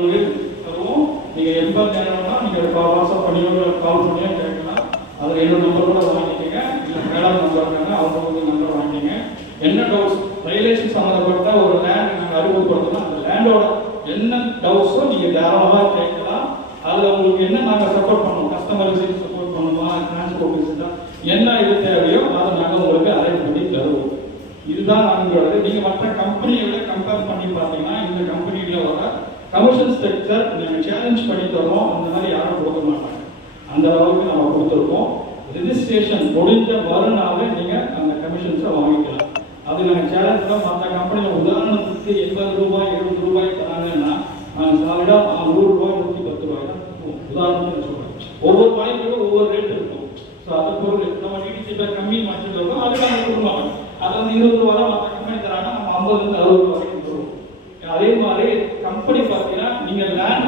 அதுவும் நீங்கள் எப்போ நேரம்னா நீங்கள் வாட்ஸ்அப் பண்ணியோ கால் பண்ணியோ கேட்கலாம். அதில் என்னோட நம்பர் கூட வாங்கிக்கோங்க. இல்லை மேடம் நம்பர் இருக்காங்க, அவங்க நம்பர் வாங்கிக்கோங்க. என்ன டவுட்ஸ் ரைலேஷன் சம்மந்தப்பட்ட ஒரு லேண்ட் நாங்கள் அறிமுகப்படுத்தணும், அந்த லேண்டோட என்ன டவுட்ஸோ நீங்கள் தாராளமாக கேட்கலாம். அதில் உங்களுக்கு என்ன நாங்கள் சப்போர்ட் பண்ணுவோம், கஸ்டமர் விசிட் சப்போர்ட் பண்ணுவோமா, டிரான்ஸ்போர்ட் விசிட்டா, என்ன இது தேவையோ அதை நாங்கள் உங்களுக்கு அரேஞ்ச் பண்ணி தருவோம். இதுதான் நாங்களோட. நீங்கள் மற்ற கம்பெனியோட கம்பேர் பண்ணி பார்த்தீங்கன்னா இந்த கம்பெனியில் வர கமிஷன் ஸ்ட்ரக்சர் நாங்கள் சேலஞ்ச் பண்ணி தரோம். அந்த மாதிரி யாரும் கொடுக்க மாட்டாங்க. அந்த அளவுக்கு நம்ம கொடுத்துருக்கோம். ரெஜிஸ்ட்ரேஷன் முடிஞ்ச மறுநாளே நீங்கள் அந்த கமிஷன்ஸை வாங்கிக்கலாம். அது நாங்கள் சேலஞ்ச் தான். மற்ற கம்பெனியில் உதாரணத்துக்கு 80 ரூபாய் 70 ரூபாய் தராங்கன்னா நாங்கள் சாலிடாக 100 ரூபாய் 110 ரூபாய் தான் உதாரணத்துக்கு சொல்கிறேன். ஒவ்வொரு பாயிண்ட்டும் ஒவ்வொரு ரேட் இருக்கும். ஸோ அதை பொருள் நம்ம டிடிசி கம்மி மாற்றிட்டு இருக்கோம், அது நாங்கள் கொடுக்க மாட்டோம். அதை வந்து 20 ரூபா தான் மற்ற கம்பெனி தராங்கன்னா நம்ம 50 60 ரூபாய்